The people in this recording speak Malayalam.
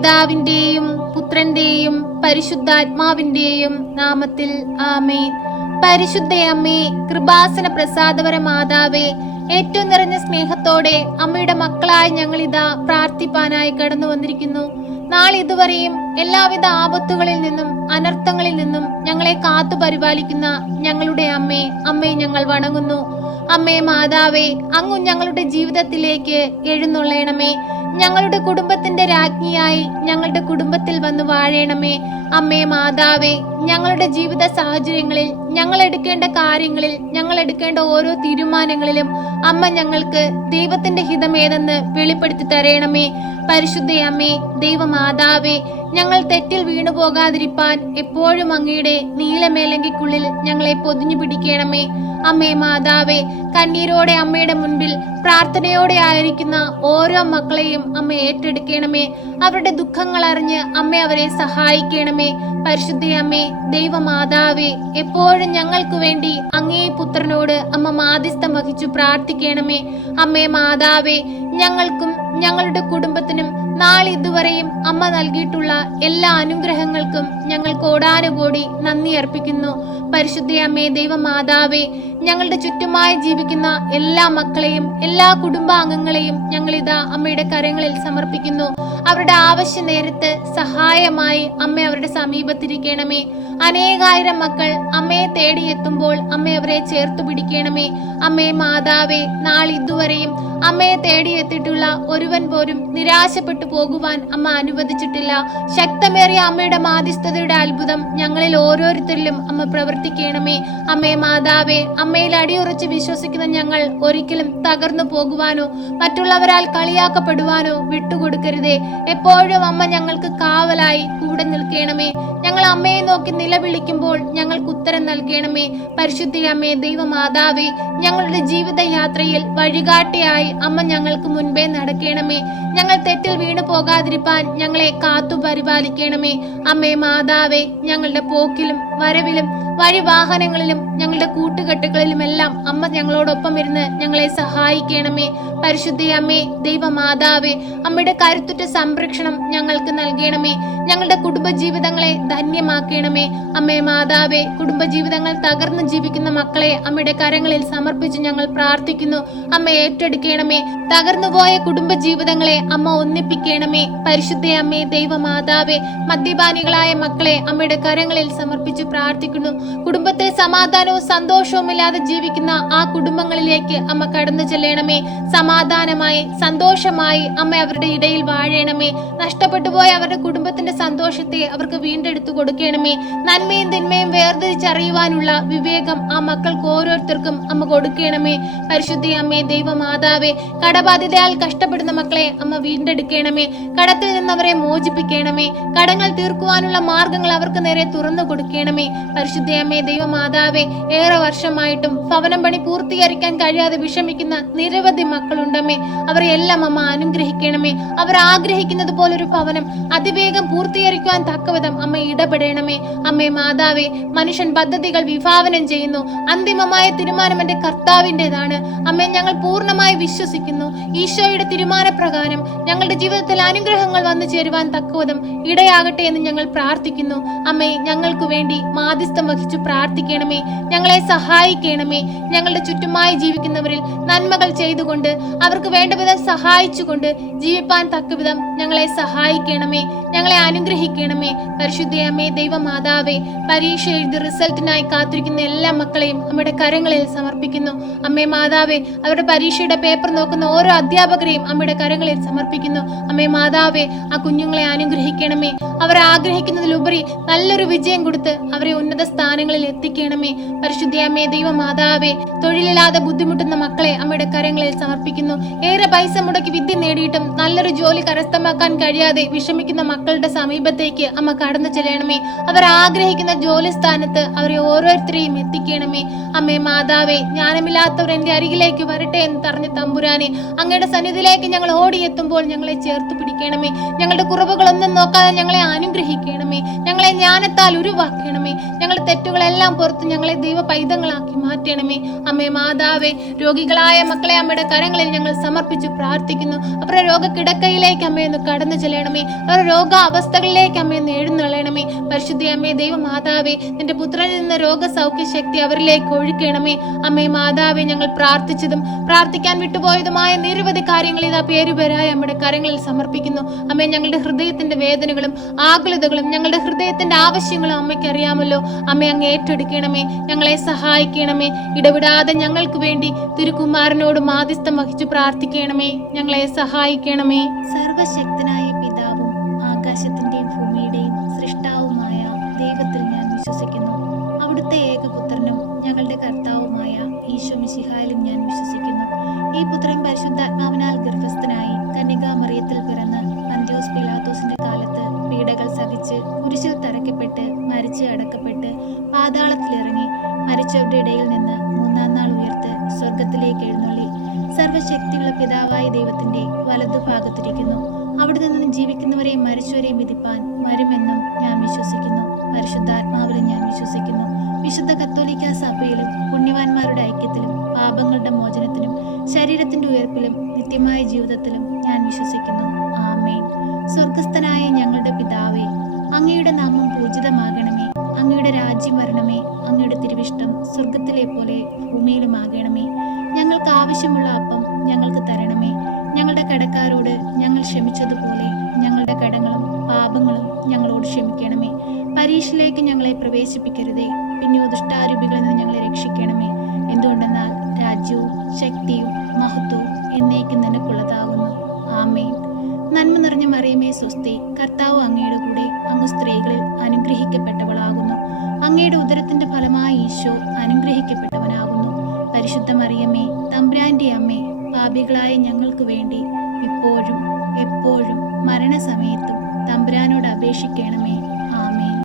പിതാവിന്റെയും പുത്രന്റെയും പരിശുദ്ധാത്മാവിന്റെയും നാമത്തിൽ ആമേൻ. പരിശുദ്ധയമ്മേ, കൃപാസന പ്രസാദപര മാതാവേ, ഏറ്റവും നിറഞ്ഞ സ്നേഹത്തോടെ അമ്മയുടെ മക്കളായി ഞങ്ങളിതാ പ്രാർത്ഥിപ്പാനായി കടന്നു വന്നിരിക്കുന്നു. നാളിതുവരെയും എല്ലാവിധ ആപത്തുകളിൽ നിന്നും അനർത്ഥങ്ങളിൽ നിന്നും ഞങ്ങളെ കാത്തു പരിപാലിക്കുന്ന ഞങ്ങളുടെ അമ്മയെ ഞങ്ങൾ വണങ്ങുന്നു. അമ്മേ മാതാവേ, അങ്ങ് ഞങ്ങളുടെ ജീവിതത്തിലേക്ക് എഴുന്നള്ളണമേ. ഞങ്ങളുടെ കുടുംബത്തിന്റെ രാജ്ഞിയായി ഞങ്ങളുടെ കുടുംബത്തിൽ വന്ന് വാഴണമേ. അമ്മേ മാതാവേ, ഞങ്ങളുടെ ജീവിത സാഹചര്യങ്ങളിൽ ഞങ്ങൾ എടുക്കേണ്ട കാര്യങ്ങളിൽ ഞങ്ങൾ എടുക്കേണ്ട ഓരോ തീരുമാനങ്ങളിലും അമ്മ ഞങ്ങൾക്ക് ദൈവത്തിന്റെ ഹിതമേതെന്ന് വെളിപ്പെടുത്തി തരണമേ. പരിശുദ്ധയമ്മേ, ദൈവമാതാവേ, ഞങ്ങൾ തെറ്റിൽ വീണു പോകാതിരിപ്പാൻ എപ്പോഴും അങ്ങയുടെ നീലമേലങ്കിക്കുള്ളിൽ ഞങ്ങളെ പൊതിഞ്ഞു പിടിക്കണമേ. അമ്മേ മാതാവേ, കണ്ണീരോടെ അമ്മയുടെ മുൻപിൽ പ്രാർത്ഥനയോടെ ആയിരിക്കുന്ന ഓരോ മക്കളെയും അമ്മ ഏറ്റെടുക്കണമേ. അവരുടെ ദുഃഖങ്ങൾ അറിഞ്ഞ് അമ്മ അവരെ സഹായിക്കണമേ. പരിശുദ്ധയമ്മേ, ദൈവമാതാവേ, എപ്പോഴും ഞങ്ങൾക്ക് വേണ്ടി അങ്ങേ പുത്രനോട് അമ്മ മാധ്യസ്ഥം വഹിച്ചു പ്രാർത്ഥിക്കണമേ. അമ്മേ മാതാവേ, ഞങ്ങൾക്കും ഞങ്ങളുടെ കുടുംബത്തിനും നാളിതുവരെയും അമ്മ നൽകിയിട്ടുള്ള എല്ലാ അനുഗ്രഹങ്ങൾക്കും ഞങ്ങൾ കോടാനുകോടി നന്ദി അർപ്പിക്കുന്നു. പരിശുദ്ധയമ്മേ, ദൈവമാതാവേ, ഞങ്ങളുടെ ചുറ്റുമായി ജീവിക്കുന്ന എല്ലാ മക്കളെയും എല്ലാ കുടുംബാംഗങ്ങളെയും ഞങ്ങളിതാ അമ്മയുടെ കരങ്ങളിൽ സമർപ്പിക്കുന്നു. അവരുടെ ആവശ്യ നേരത്ത് സഹായമായി അമ്മ അവരുടെ സമീപത്തിരിക്കണമേ. അനേകായിരം മക്കൾ അമ്മയെ തേടിയെത്തുമ്പോൾ അമ്മ അവരെ ചേർത്തു പിടിക്കണമേ. അമ്മേ മാതാവേ, നാളിതുവരെയും അമ്മയെ തേടിയെത്തിയിട്ടുള്ള ഒരുവൻ പോലും നിരാശപ്പെട്ടു പോകുവാൻ അമ്മ അനുവദിച്ചിട്ടില്ല. ശക്തമേറിയ അമ്മയുടെ മാധ്യസ്ഥതയുടെ അത്ഭുതം ഞങ്ങളിൽ ഓരോരുത്തരിലും അമ്മ പ്രവർത്തിക്കണമേ. അമ്മേ മാതാവേ, അമ്മയിൽ അടിയുറച്ച് വിശ്വസിക്കുന്ന ഞങ്ങൾ ഒരിക്കലും തകർന്നു പോകുവാനോ മറ്റുള്ളവരാൽ കളിയാക്കപ്പെടുവാനോ വിട്ടുകൊടുക്കരുതേ. എപ്പോഴും അമ്മ ഞങ്ങൾക്ക് കാവലായി കൂടെ നിൽക്കണമേ. ഞങ്ങൾ അമ്മയെ നോക്കി നിലവിളിക്കുമ്പോൾ ഞങ്ങൾക്ക് ഉത്തരം നൽകണമേ. പരിശുദ്ധയമ്മേ, ദൈവമാതാവേ, ഞങ്ങളുടെ ജീവിതയാത്രയിൽ വഴികാട്ടിയായി അമ്മ ഞങ്ങൾക്ക് മുൻപേ നടക്കണമേ. ഞങ്ങൾ തെറ്റിൽ വീണു പോകാതിരിപ്പാൻ ഞങ്ങളെ കാത്തു പരിപാലിക്കണമേ. അമ്മേ മാതാവേ, ഞങ്ങളുടെ പോക്കിലും വരവിലും വഴിവാഹനങ്ങളിലും ഞങ്ങളുടെ കൂട്ടുകെട്ടുകളിലുമെല്ലാം അമ്മ ഞങ്ങളോടൊപ്പം ഇരുന്ന് ഞങ്ങളെ സഹായിക്കണമേ. പരിശുദ്ധയമ്മേ, ദൈവമാതാവേ, അമ്മയുടെ കരുത്തുറ്റ സംരക്ഷണം ഞങ്ങൾക്ക് നൽകണമേ. ഞങ്ങളുടെ കുടുംബജീവിതങ്ങളെ ധന്യമാക്കണമേ. അമ്മേ മാതാവേ, കുടുംബജീവിതങ്ങൾ തകർന്ന് ജീവിക്കുന്ന മക്കളെ അമ്മയുടെ കരങ്ങളിൽ സമർപ്പിച്ച് ഞങ്ങൾ പ്രാർത്ഥിക്കുന്നു. അമ്മ ഏറ്റെടുക്കണമേ. തകർന്നുപോയ കുടുംബജീവിതങ്ങളെ അമ്മ ഒന്നിപ്പിക്കണമേ. പരിശുദ്ധയമ്മേ, ദൈവമാതാവേ, മദ്യപാനികളായ മക്കളെ അമ്മയുടെ കരങ്ങളിൽ സമർപ്പിച്ച് പ്രാർത്ഥിക്കുന്നു. കുടുംബത്തിൽ സമാധാനവും സന്തോഷവും ഇല്ലാതെ ജീവിക്കുന്ന ആ കുടുംബങ്ങളിലേക്ക് അമ്മ കടന്നു ചെല്ലണമേ. സമാധാനമായി സന്തോഷമായി അമ്മ അവരുടെ ഇടയിൽ വാഴണമേ. നഷ്ടപ്പെട്ടു പോയ അവരുടെ കുടുംബത്തിന്റെ സന്തോഷത്തെ അവർക്ക് വീണ്ടെടുത്തു കൊടുക്കണമേ. നന്മയും തിന്മയും വേർതിരിച്ചറിയുവാനുള്ള വിവേകം ആ മക്കൾക്ക് ഓരോരുത്തർക്കും അമ്മ കൊടുക്കണമേ. പരിശുദ്ധയമ്മേ, ദൈവമാതാവേ, കടബാധിതയാൽ കഷ്ടപ്പെടുന്ന മക്കളെ അമ്മ വീണ്ടെടുക്കണമേ. കടത്തിൽ നിന്നവരെ മോചിപ്പിക്കണമേ. കടങ്ങൾ തീർക്കുവാനുള്ള മാർഗങ്ങൾ അവർക്ക് നേരെ തുറന്നു കൊടുക്കണമേ. പരിശുദ്ധയമ്മേ, ദൈവമാതാവേ, ഏറെ വർഷമായിട്ടും ഭവനം പണി പൂർത്തീകരിക്കാൻ കഴിയാതെ വിഷമിക്കുന്ന നിരവധി മക്കളുണ്ടമ്മേ. അവരെ എല്ലാം അമ്മ അനുഗ്രഹിക്കണമേ. അവർ ആഗ്രഹിക്കുന്നത് പോലൊരു ഭവനം അതിവേഗം പൂർത്തീകരിക്കുവാൻ തക്കവിധം അമ്മ ഇടപെടണമേ. അമ്മേ മാതാവേ, മനുഷ്യൻ പദ്ധതികൾ വിഭാവനം ചെയ്യുന്നു. അന്തിമമായ തീരുമാനം എന്റെ കർത്താവിൻ്റെതാണ്. അമ്മേ, ഞങ്ങൾ പൂർണ്ണമായി വിശ്വസിക്കുന്നു. ഈശോയുടെ തീരുമാനപ്രകാരം ഞങ്ങളുടെ ജീവിതത്തിൽ അനുഗ്രഹങ്ങൾ വന്നു ചേരുവാൻ തക്കവിധം ഇടയാകട്ടെ എന്ന് ഞങ്ങൾ പ്രാർത്ഥിക്കുന്നു. അമ്മേ, ഞങ്ങൾക്ക് വേണ്ടി മാധ്യസ്ഥം വഹിച്ചു പ്രാർത്ഥിക്കണമേ. ഞങ്ങളെ സഹായിക്കണമേ. ഞങ്ങളുടെ ചുറ്റുമായി ജീവിക്കുന്നവരിൽ നന്മകൾ ചെയ്തുകൊണ്ട് അവർക്ക് വേണ്ട വിധം സഹായിച്ചുകൊണ്ട് ജീവിപ്പാൻ തക്കവിധം ഞങ്ങളെ സഹായിക്കണമേ. ഞങ്ങളെ അനുഗ്രഹിക്കണമേ. പരിശുദ്ധയമ്മേ, ദൈവമാതാവേ, പരീക്ഷ എഴുതി റിസൾട്ടിനായി കാത്തിരിക്കുന്ന എല്ലാ മക്കളെയും അമ്മയുടെ കരങ്ങളിൽ സമർപ്പിക്കുന്നു. അമ്മേ മാതാവേ, അവരുടെ പരീക്ഷയുടെ പേപ്പർ നോക്കുന്ന ഓരോ അധ്യാപകരെയും അമ്മയുടെ കരങ്ങളിൽ സമർപ്പിക്കുന്നു. അമ്മേ മാതാവേ, ആ കുഞ്ഞുങ്ങളെ അനുഗ്രഹിക്കണമേ. അവർ ആഗ്രഹിക്കുന്നതിലുപരി നല്ലൊരു വിജയം കൊടുത്ത് അവരെ ഉന്നത സ്ഥാനങ്ങളിൽ എത്തിക്കണമേ. പരിശുദ്ധയമ്മേ, ദൈവമാതാവേ, തൊഴിലില്ലാതെ ബുദ്ധിമുട്ടുന്ന മക്കളെ അമ്മയുടെ കരങ്ങളിൽ സമർപ്പിക്കുന്നു. ഏറെ പൈസ മുടക്കി വിദ്യ നേടിയിട്ടും നല്ലൊരു ജോലി കരസ്ഥമാക്കാൻ കഴിയാതെ വിഷമിക്കുന്ന മക്കളുടെ സമീപത്തേക്ക് അമ്മ കടന്നു ചെല്ലണമേ. അവർ ആഗ്രഹിക്കുന്ന ജോലി സ്ഥാനത്ത് അവരെ ഓരോരുത്തരെയും എത്തിക്കണമേ. അമ്മേ മാതാവേ, ജ്ഞാനമില്ലാത്തവർ എന്റെ അരികിലേക്ക് വരട്ടെ എന്ന് പറഞ്ഞ തമ്പുരാനെ, അങ്ങയുടെ സന്നിധിയിലേക്ക് ഞങ്ങൾ ഓടിയെത്തുമ്പോൾ ഞങ്ങളെ ചേർത്ത് പിടിക്കണമേ. ഞങ്ങളുടെ കുറവുകളൊന്നും നോക്കാതെ ഞങ്ങളെ അനുഗ്രഹിക്കണമേ. ഞങ്ങളെ ജ്ഞാനത്താൽ ഉരുവാക്കണമേ. മാറ്റണമേ. ഞങ്ങളുടെ തെറ്റുകളെല്ലാം പുറത്ത് ഞങ്ങളെ ദൈവ പൈതങ്ങളാക്കി മാറ്റണമേ. അമ്മേ മാതാവേ, രോഗികളായ മക്കളെ അമ്മയുടെ കരങ്ങളിൽ ഞങ്ങൾ സമർപ്പിച്ച് പ്രാർത്ഥിക്കുന്നു. അവരുടെ രോഗക്കിടക്കയിലേക്ക് അമ്മയെന്ന് കടന്നു ചെല്ലണമേ. അവരുടെ രോഗാവസ്ഥകളിലേക്ക് അമ്മയെന്ന് എഴുന്നള്ളണമേ. പരിശുദ്ധ അമ്മേ, ദൈവമാതാവേ, നിന്റെ പുത്രനിൽ നിന്ന് രോഗസൗഖ്യ ശക്തി അവരിലേക്ക് ഒഴുക്കണമേ. അമ്മേ മാതാവേ, ഞങ്ങൾ പ്രാർത്ഥിച്ചതും പ്രാർത്ഥിക്കാൻ വിട്ടുപോയതുമായ നിരവധി കാര്യങ്ങൾ ഇതാ പേരുപേരായി അമ്മയുടെ കരങ്ങളിൽ സമർപ്പിക്കുന്നു. അമ്മേ, ഞങ്ങളുടെ ഹൃദയത്തിന്റെ വേദനകളും ആകുലതകളും ഞങ്ങളുടെ ഹൃദയത്തിന്റെ ആവശ്യങ്ങളും അമ്മയ്ക്ക് അറിയാമല്ലോ. അമ്മേ, അങ്ങ് ഏറ്റെടുക്കണമേ. ഞങ്ങളെ സഹായിക്കണമേ. ഇടവിടാതെ ഞങ്ങൾക്ക് വേണ്ടി തിരുക്കുമാരനോട് മാധ്യസ്ഥം വഹിച്ചു പ്രാർത്ഥിക്കണമേ. ഞങ്ങളെ സഹായിക്കണമേ. സർവശക്തനായ പിതാവും ആകാശത്തിന്റെയും ഭൂമിയുടെയും സൃഷ്ടാവുമായ ദൈവത്തിൽ ഞാൻ വിശ്വസിക്കുന്നു. അവിടുത്തെ ഏകപുത്രനും ഞങ്ങളുടെ കർത്താവുമായ ഈശോ മിശിഹായിലും ഞാൻ വിശ്വസിക്കുന്നു. ഈ പുത്രൻ പരിശുദ്ധാത്മാവിനാൽ ഗർഭസ്ഥനായി കന്യകാമറിയത്തിൽ പിറന്ന് പന്തിയോസ് പിലാത്തോസിന്റെ കാലത്ത് പീഡകൾ സഹിച്ച് കുരിശിൽ തറയ്ക്കപ്പെട്ട് മരിച്ച് അടക്കപ്പെട്ട് പാതാളത്തിലിറങ്ങി മരിച്ചവരുടെ ഇടയിൽ നിന്ന് മൂന്നാം നാൾ ഉയർത്ത് സ്വർഗത്തിലേക്ക് എഴുന്നള്ളി സർവശക്തിയുള്ള പിതാവായ ദൈവത്തിന്റെ വലതുഭാഗത്തിരിക്കുന്നു. അവിടെ നിന്ന് ജീവിക്കുന്നവരെയും മരിച്ചവരെയും വിധിപ്പാൻ വരുമെന്നും ഞാൻ വിശ്വസിക്കുന്നു. പരിശുദ്ധാത്മാവിലും ഞാൻ വിശ്വസിക്കുന്നു. വിശുദ്ധ കത്തോലിക്ക സഭയിലും പുണ്യവാന്മാരുടെ ഐക്യത്തിലും പാപങ്ങളുടെ മോചനത്തിനും ശരീരത്തിന്റെ ഉയർപ്പിലും നിത്യമായ ജീവിതത്തിലും ഞാൻ വിശ്വസിക്കുന്നു. ആമേൻ. സ്വർഗസ്ഥനായ ഞങ്ങളുടെ പിതാവേ, അങ്ങയുടെ നാമം പൂജിതമാകണമേ. അങ്ങയുടെ രാജ്യം വരണമേ. അങ്ങയുടെ തിരുവിഷ്ടം സ്വർഗത്തിലെ പോലെ ഭൂമിയിലുമാകണമേ. ഞങ്ങൾക്ക് ആവശ്യമുള്ള അപ്പം ഞങ്ങൾക്ക് തരണമേ. ഞങ്ങളുടെ കടക്കാരോട് ഞങ്ങൾ ക്ഷമിച്ചതുപോലെ ഞങ്ങളുടെ കടങ്ങളും പാപങ്ങളും ഞങ്ങളോട് ക്ഷമിക്കണമേ. പരീക്ഷയിലേക്ക് ഞങ്ങളെ പ്രവേശിപ്പിക്കരുതേ, പിന്നെയോ ദുഷ്ടാരൂപികളിൽ നിന്ന് ഞങ്ങളെ രക്ഷിക്കണമേ. എന്തുകൊണ്ടെന്നാൽ രാജ്യവും ശക്തിയും മഹത്വവും എന്നേക്കും നിനക്കുള്ളതാകുന്നു. ആമേൻ. നന്മ നിറഞ്ഞ മറിയമേ സ്വസ്തി, കർത്താവ് അങ്ങയുടെ കൂടെ, അങ്ങ് സ്ത്രീകളിൽ അനുഗ്രഹിക്കപ്പെട്ടവളാകുന്നു. അങ്ങയുടെ ഉദരത്തിന്റെ ഫലമായ ഈശോ അനുഗ്രഹിക്കപ്പെട്ടവനാകുന്നു. പരിശുദ്ധ മറിയമേ, തമ്പുരാന്റെ അമ്മേ, പാപികളായ ഞങ്ങൾക്ക് വേണ്ടി ഇപ്പോഴും എപ്പോഴും മരണസമയത്തും തമ്പുരാനോട് അപേക്ഷിക്കണമേ.